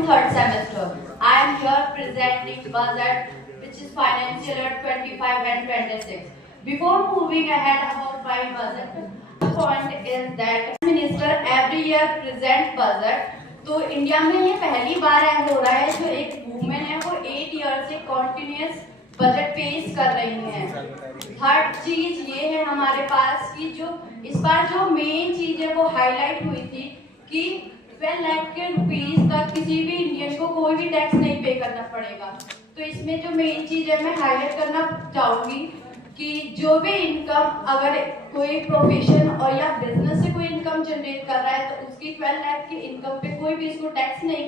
Third semester. I am here presenting budget which is financial year 25 and 26. Before moving ahead about my budget, the point is that minister every year present budget. तो India में ये पहली बार हो रहा है जो एक women है वो 8 ईयर से कॉन्टिन्यूस बजट पेश कर रही हैं। थर्ड चीज ये है हमारे पास कि जो इस बार जो मेन चीज है वो हाईलाइट हुई थी कि 12 लाख के रुपीस तक किसी भी इंडियन को कोई भी टैक्स नहीं पे करना पड़ेगा। तो इसमें जो मेन चीज है मैं हाईलाइट करना चाहूंगी कि जो भी इनकम अगर कोई प्रोफेशन और या बिजनेस से कोई इनकम जनरेट कर रहा है तो उसकी 12 लाख की इनकम पे कोई भी इसको टैक्स नहीं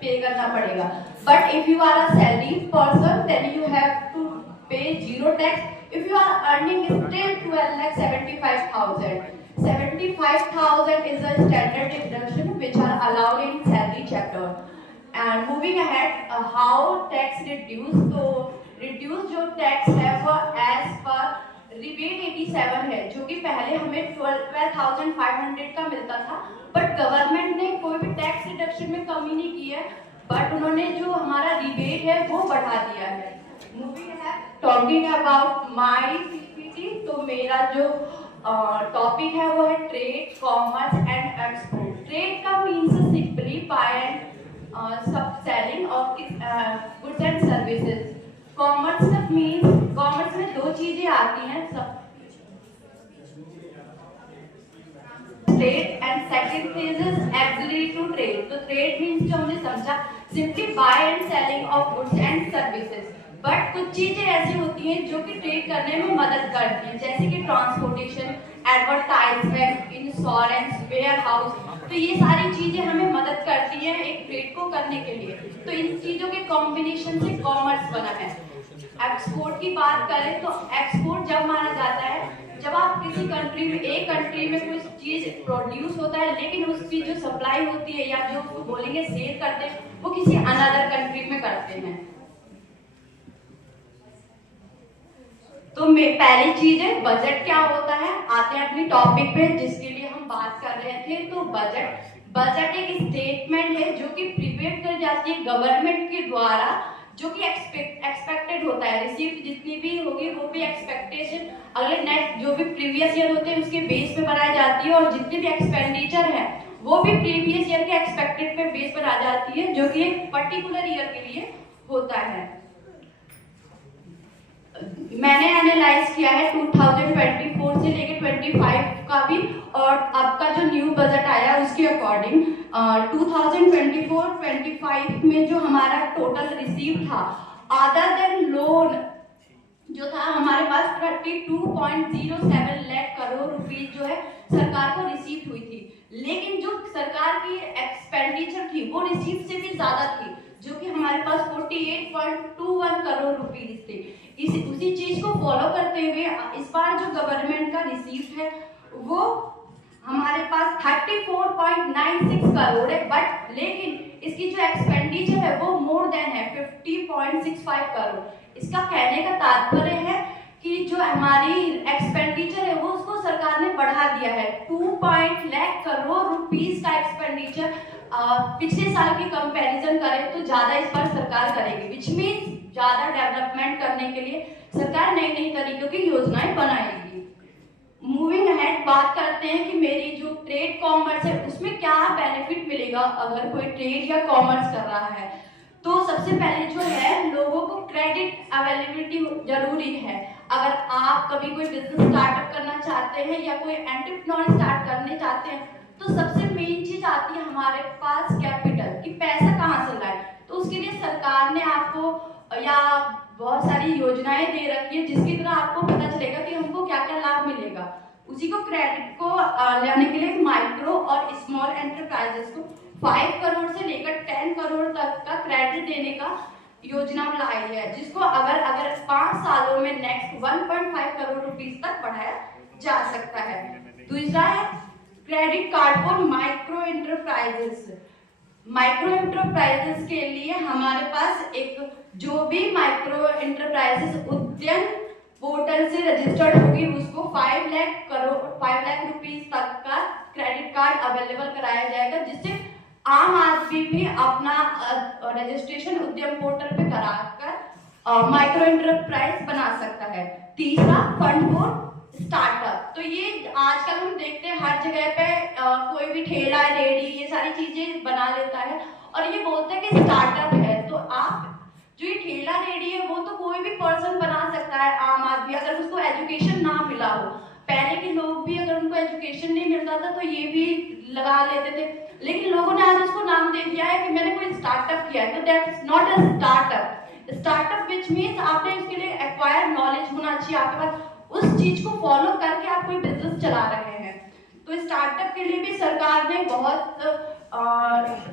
पे करना पड़ेगा। But if you are a salary person then you have to pay zero tax if you are earning still 12,75,000. 75,000 is a standard deduction which are allowed in salary chapter. And moving ahead, how tax reduce? तो reduce जो tax है वो as per rebate 87 है जो कि पहले हमें 12,500 का मिलता था, बट गवर्नमेंट ने कोई भी टैक्स रिडक्शन में कमी नहीं की है, बट उन्होंने जो हमारा रिबेट है वो बढ़ा दिया है। Moving ahead talking about my PPT, तो मेरा जो टॉपिक है वो है trade, commerce and export. Trade का मीन्स सिंपली बाय एंड सब selling of goods and services. Commerce का मीन्स कॉमर्स में दो चीजें आती हैं, ट्रेड एंड सेकंड चीज इज एक्सिलरी टू ट्रेड। तो ट्रेड मीन्स जो हमने समझा simply buy and selling of goods and services, but कुछ चीजें ऐसी होती हैं जो कि ट्रेड करने में मदद करती हैं, जैसे कि transportation, advertisement, insurance, warehouse. तो ये सारी चीजें हमें मदद करती हैं एक ट्रेड को करने के लिए। तो इन चीजों के कॉम्बिनेशन से कॉमर्स बना है। एक्सपोर्ट की बात करें तो एक्सपोर्ट जब माना जाता है जब आप किसी कंट्री में एक कंट्री में कोई चीज प्रोड्यूस होता है लेकिन उसकी जो सप्लाई होती है या जो उसको बोलेंगे सेल करते हैं वो किसी अनदर कंट्री में करते हैं। तो पहली चीज है बजट क्या होता है। आते हैं अपनी टॉपिक पे जिसके लिए हम बात कर रहे थे। तो बजट एक स्टेटमेंट है जो कि प्रिपेयर कर जाती है गवर्नमेंट के द्वारा, जो कि एक्सपेक्टेड होता है। रिसीव जितनी भी होगी वो भी एक्सपेक्टेशन अगले नेक्स्ट जो भी प्रीवियस ईयर होते हैं उसके बेस पे बनाई जाती है, और जितनी भी एक्सपेंडिचर है वो भी प्रीवियस ईयर के एक्सपेक्टेड पे बेस पर आ जाती है, जो कि एक पर्टिकुलर ईयर के लिए होता है। मैंने एनालाइज किया है 2024 से लेके 25 का भी, और अब का जो न्यू बजट आया उसके अकॉर्डिंग 2024-25 में जो हमारा टोटल रिसीव था अदर देन लोन जो था हमारे पास 32.07 लाख करोड़ रुपीस जो है सरकार को रिसीव हुई थी। लेकिन जो सरकार की एक्सपेंडिचर थी वो रिसीव से भी ज्यादा थी, जो कि हमारे पास 48.21 करोड़ रुपीस थे। उसी चीज को फॉलो करते हुए इस बार जो गवर्नमेंट का रिसीव है वो हमारे पास 34.96 करोड़ है, बट लेकिन इसकी जो एक्सपेंडिचर है वो मोर देन है 50.65 करोड़। इसका कहने का तात्पर्य है कि जो हमारी एक्सपेंडिचर है वो उसको सरकार ने बढ़ा दिया है। 2 लाख करोड़ रुपीस का एक्सपेंडिचर पिछले साल की कंपैरिजन करें तो ज्यादा इस बार सरकार करेगी, विच मीन्स ज्यादा डेवलपमेंट करने के लिए सरकार नई नई तरीकों की योजनाएं बनाएगी। मूविंग अहेड बात करते हैं कि मेरी जो ट्रेड कॉमर्स है उसमें क्या बेनिफिट मिलेगा अगर कोई ट्रेड या कॉमर्स कर रहा है। तो सबसे पहले जो है लोगों को क्रेडिट अवेलेबिलिटी जरूरी है। अगर आप कभी कोई बिजनेस स्टार्टअप करना चाहते हैं या कोई एंटरप्रेन्योर स्टार्ट करने चाहते हैं तो सबसे मेन चीज आती है हमारे पास कैपिटल, कि पैसा कहाँ से लाए। तो उसके लिए सरकार ने आपको या बहुत सारी योजनाएं दे रखी है जिसकी तरह आपको पता चलेगा कि हमको क्या क्या लाभ मिलेगा। उसी को क्रेडिट को लाने के लिए माइक्रो और स्मॉल एंटरप्राइजेस को 5 करोड़ से लेकर 10 करोड़ तक का क्रेडिट देने का योजना लाई है, जिसको अगर 5 सालों में नेक्स्ट 1.5 करोड़ रुपीस तक बढ़ाया जा सकता है। दूसरा है credit card for micro enterprises. Micro enterprises के लिए हमारे पास एक जो भी माइक्रो एंटरप्राइजेस उद्यम पोर्टल से रजिस्टर्ड होगी उसको 5 लाख रुपीस तक का क्रेडिट कार्ड अवेलेबल कराया जाएगा, जिससे आम आदमी भी अपना रजिस्ट्रेशन उद्यम पोर्टल पे कराकर माइक्रो एंटरप्राइज बना सकता है। तीसरा, फंड फॉर स्टार्टअप। तो ये आजकल हम देखते हैं हर जगह पे कोई भी ठेला रेडी ये सारी चीजें बना लेता है और ये बोलते हैं कि स्टार्टअप है। तो आप जो ये ठेला रेडी है वो तो कोई भी पर्सन बना सकता है, आम आदमी, अगर उसको एजुकेशन ना मिला हो। पहले के लोग भी अगर उनको एजुकेशन नहीं मिलता था तो ये भी लगा लेते थे, लेकिन लोगों ने आज उसको नाम दे दिया है कि मैंने कोई स्टार्टअप किया है। तो that's not a startup. Startup which means आपने इसके लिए एक्वायर नॉलेज होना चाहिए आपके पास, उस चीज को फॉलो करके आप कोई बिजनेस चला रहे हैं। तो स्टार्टअप के लिए भी सरकार ने बहुत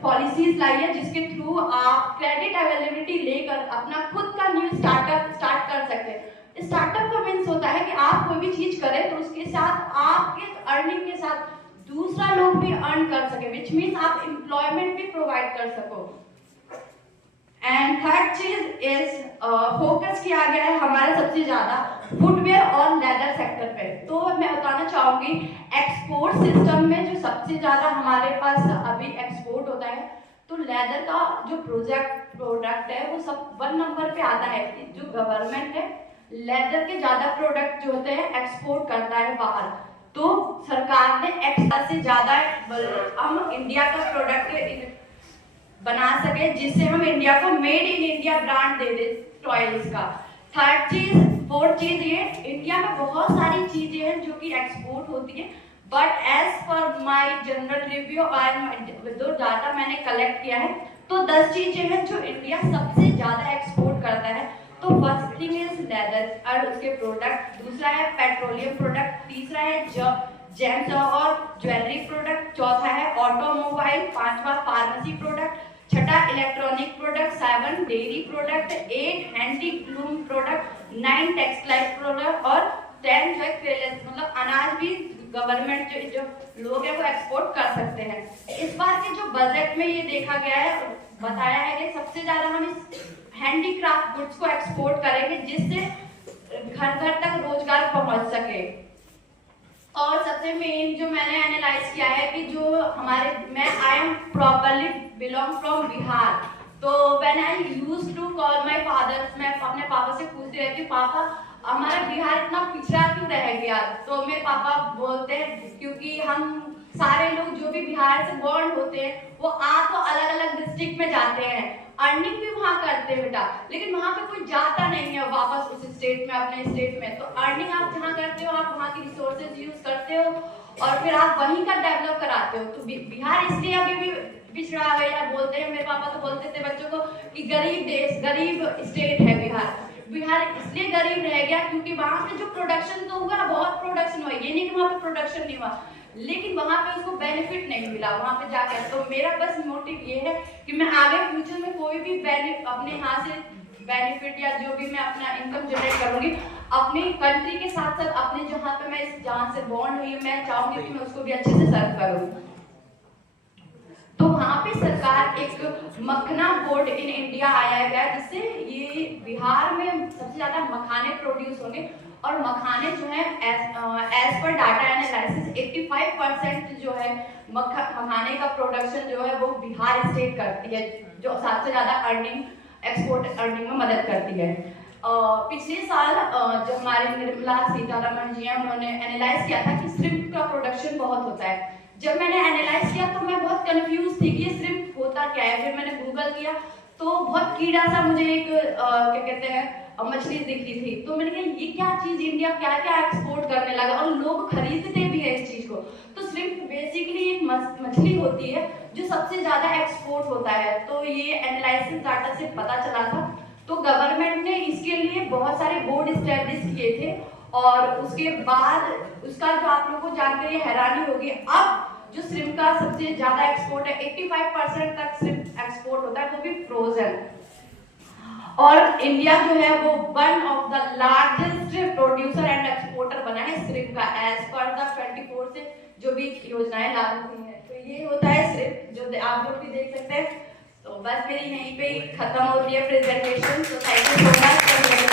पॉलिसीज लाई है जिसके थ्रू आप क्रेडिट अवेलेबिलिटी लेकर अपना खुद का न्यू स्टार्टअप स्टार्ट कर सकते हैं। स्टार्टअप का मीन्स होता है कि आप कोई भी चीज करें तो उसके साथ आपके अर्निंग के साथ दूसरा लोग भी अर्न कर सके, विच मीन्स आप एम्प्लॉयमेंट भी प्रोवाइड कर सको। एंड थर्ड चीज इज फोकस किया गया है हमारा सबसे ज्यादा फुटवेयर और लेदर सेक्टर पे। तो मैं बताना चाहूंगी एक्सपोर्ट सिस्टम में जो सबसे ज्यादा हमारे पास अभी एक्सपोर्ट होता है, तो लेदर का जो प्रोडक्ट है वो सब 1 नंबर पे आता है। जो गवर्नमेंट है लेदर के ज्यादा प्रोडक्ट जो होते हैं एक्सपोर्ट करता है बाहर। तो सरकार ने एक्स्ट्रा से ज्यादा हम इंडिया का प्रोडक्ट बना सके जिससे हम इंडिया को made in India brand they they toys का। फोर्थ चीज ये, इंडिया में बहुत सारी चीजें हैं जो कि एक्सपोर्ट होती है, but as per my general review और जो डाटा मैंने कलेक्ट किया है तो 10 चीजें हैं जो इंडिया सबसे ज्यादा एक्सपोर्ट करता है। तो फर्स्ट थिंग इज लेदर और उसके प्रोडक्ट, दूसरा है पेट्रोलियम प्रोडक्ट, तीसरा है जेम्स और ज्वेलरी प्रोडक्ट, चौथा है ऑटोमोबाइल, पांचवा फार्मेसी प्रोडक्ट, छठा electronic product, 7 dairy product, 8 handloom product, 9 textile product और 10 जो है मतलब अनाज भी गवर्नमेंट जो लोग हैं वो एक्सपोर्ट कर सकते हैं। इस बार के जो बजट में ये देखा गया है, बताया है कि सबसे ज्यादा हम इस हैंडीक्राफ्ट गुड्स को एक्सपोर्ट करेंगे जिससे घर घर तक रोजगार पहुंच सके। और सबसे मेन जो मैंने एनालाइज किया है कि जो हमारे I am properly belong from Bihar, तो when I used to call my father, मैं अपने पापा से पूछती रहती, पापा हमारा बिहार इतना पिछड़ा क्यों रह गया? तो मेरे पापा बोलते हैं क्योंकि हम सारे लोग जो भी बिहार से बॉर्न होते हैं वो तो अलग अलग डिस्ट्रिक्ट में जाते हैं, अर्निंग भी वहाँ करते हैं बेटा, लेकिन वहाँ पे कोई जाता नहीं है वापस उस स्टेट में, अपने स्टेट में। तो अर्निंग आप जहाँ करते हो आप वहाँ की रिसोर्सेज यूज करते हो और फिर आप वहीं का डेवलप कराते हो। तो बिहार इसलिए अभी भी पिछड़ा गया बोलते हैं, मेरे पापा तो बोलते थे बच्चों को कि गरीब देश, गरीब स्टेट है बिहार। बिहार इसलिए गरीब रह गया क्योंकि वहाँ पे जो प्रोडक्शन तो हुआ, बहुत प्रोडक्शन हुआ, ये नहीं कि वहाँ पे प्रोडक्शन नहीं हुआ, लेकिन वहाँ पे उसको बेनिफिट नहीं मिला वहाँ पे जाकर। तो मेरा बस मोटिव ये है कि मैं आगे फ्यूचर में कोई भी अपने यहाँ से बेनिफिट या जो भी मैं अपना इनकम जनरेट करूंगी अपनी कंट्री के साथ साथ अपने जहाँ पे मैं जहाँ से बॉर्न हुई मैं चाहूंगी कि मैं उसको भी अच्छे से सर्व करूँ। तो वहाँ पे सरकार एक मखना बोर्ड इन इंडिया आया गया जिससे ये बिहार में सबसे ज्यादा मखाने प्रोड्यूस होंगे और मखाने जो है एज पर डाटा एनालिसिस 85% जो है मखाने का प्रोडक्शन जो है वो बिहार स्टेट करती है, जो सबसे ज्यादा एक्सपोर्ट अर्निंग में मदद करती है। पिछले साल जब हमारे निर्मला सीतारमण जी हैं उन्होंने एनालाइज किया था कि श्रिम्प का प्रोडक्शन बहुत होता है। जब मैंने एनालाइज किया तो मैं बहुत कंफ्यूज थी कि ये श्रिम्प होता क्या है। फिर मैंने गूगल किया तो बहुत कीड़ा सा मुझे एक क्या कहते हैं मछली दिखी थी। तो मैंने कहा ये क्या चीज इंडिया क्या क्या एक्सपोर्ट करने लगा और लोग खरीदते भी है इस चीज को। तो श्रिम्प बेसिकली एक मछली होती है जो सबसे ज्यादा एक्सपोर्ट होता है। तो ये एनालिसिस डाटा से पता चला था। तो गवर्नमेंट ने इसके लिए बहुत सारे बोर्ड स्टैब्लिश किए थे और उसके बाद उसका जो आप लोगों को जानकर ये हैरानी होगी, अब जो श्रिम्प का सबसे ज्यादा एक्सपोर्ट है 85% तक श्रिम्प एक्सपोर्ट होता है, वो भी फ्रोजन। और इंडिया जो है वो one of the largest producer and exporter बना है श्रिम्प का एज पर द 24 से जो भी योजनाएं लागू हुई है। तो ये होता है श्रिम्प जो आप लोग भी देख सकते हैं। तो बस मेरी यहीं पे खत्म होती है प्रेजेंटेशन। तो थैंक यू सो मच।